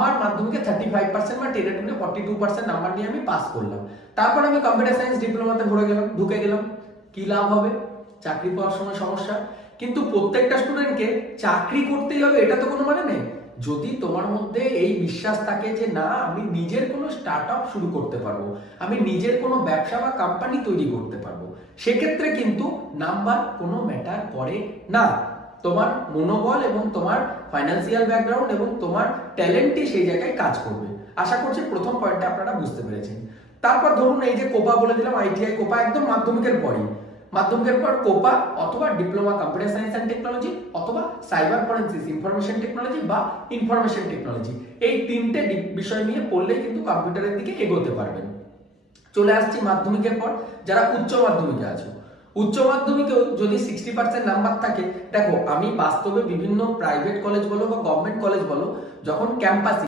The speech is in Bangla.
আমার মাধ্যমিকে 35% বা 10 এ 42% নাম্বার নিয়ে আমি পাস করলাম। তারপর আমি কম্পিউটার সায়েন্স ডিপ্লোমাতে ঢুকে গেলাম। কি লাভ হবে? চাকরি পাওয়ার সময় সমস্যা। কিন্তু প্রত্যেকটা স্টুডেন্টকে চাকরি করতেই হবে এটা তো কোনো মানে নেই। যদি তোমার মধ্যে এই বিশ্বাস থাকে যে না আমি নিজের কোনো স্টার্টআপ শুরু করতে পারবো, আমি নিজের কোনো ব্যবসা বা কোম্পানি তৈরি করতে পারবো, সেক্ষেত্রে কিন্তু নাম্বার কোনো ম্যাটার করে না। তোমার মনোবল এবং তোমার ফাইন্যান্সিয়াল ব্যাকগ্রাউন্ড এবং তোমার ট্যালেন্টই সেই জায়গায় কাজ করবে। আশা করছি প্রথম পয়েন্টটা আপনারা বুঝতে পেরেছেন। তারপর ধরুন এই যে কোপা বলে দিলাম, আইটিআই কোপা একদম মাধ্যমিকের পরই, মাধ্যমিকের পর কোপা অথবা diploma computer science and technology অথবা সাইবার ফরেন্সিক্স ইনফরমেশন টেকনোলজি বা ইনফরমেশন টেকনোলজি, এই তিনটে বিষয় নিয়ে পড়লেই কিন্তু কম্পিউটারের দিকে এগোতে পারবেন। চলে আসছি মাধ্যমিকের পর যারা উচ্চ মাধ্যমিকে আছো। উচ্চ মাধ্যমিকেও যদি 60% নাম্বার থাকে, দেখো আমি বাস্তবে বিভিন্ন প্রাইভেট কলেজ বলো বা গভর্নমেন্ট কলেজ বলো, যখন ক্যাম্পাসে